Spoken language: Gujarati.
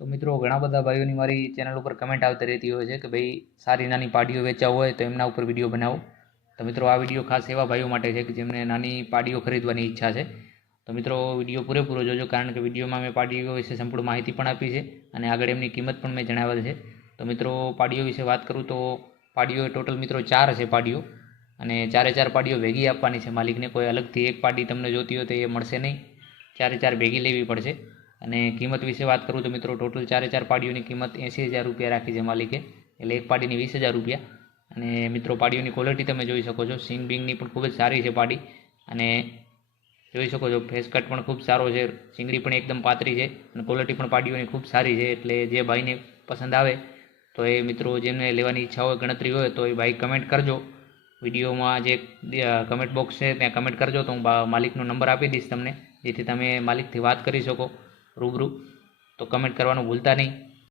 તો મિત્રો ઘણા બધા ભાઈઓની મારી ચેનલ ઉપર કમેન્ટ આવતી રહેતી હોય છે કે ભાઈ સારી નાની પાડીઓ વેચાવ હોય તો એમના ઉપર વિડીયો બનાવો. તો મિત્રો આ વિડીયો ખાસ એવા ભાઈઓ માટે છે કે જેમને નાની પાડીઓ ખરીદવાની ઈચ્છા છે. તો મિત્રો વિડીયો પૂરેપૂરો જોજો, કારણ કે વિડીયોમાં મેં પાડીઓ વિશે સંપૂર્ણ માહિતી પણ આપી છે અને આગળ એમની કિંમત પણ મેં જણાવેલ છે. તો મિત્રો પાડીઓ વિશે વાત કરું તો પાડીઓ ટોટલ મિત્રો 4 છે પાડીઓ, અને ચારે ચાર પાડીઓ ભેગી આપવાની છે માલિકને. કોઈ અલગથી એક પાડી તમને જોતી હોય તો એ મળશે નહીં, ચારે ચાર ભેગી લેવી પડશે. અને કિંમત વિશે વાત કરું તો મિત્રો ટોટલ ચારે ચાર પાડીઓની કિંમત 80,000 રૂપિયા રાખી છે માલિકે, એટલે એક પાડીની 20,000 રૂપિયા. અને મિત્રો પાડીઓની ક્વોલિટી તમે જોઈ શકો છો, સિંગ બિંગની પણ ખૂબ જ સારી છે પાડી, અને જોઈ શકો છો ફેસ કટ પણ ખૂબ સારો છે, ચીંગડી પણ એકદમ પાતળી છે અને ક્વોલિટી પણ પાડીઓની ખૂબ સારી છે. એટલે જે ભાઈને પસંદ આવે તો એ મિત્રો જેમને લેવાની ઈચ્છા હોય, ગણતરી હોય, તો એ ભાઈ કમેન્ટ કરજો. વિડીયોમાં જે કમેન્ટ બોક્સ છે ત્યાં કમેન્ટ કરજો, તો હું માલિકનો નંબર આપી દઈશ તમને, જેથી તમે માલિકથી વાત કરી શકો રૂબરૂ. તો કમેન્ટ કરવાનું ભૂલતા નહીં.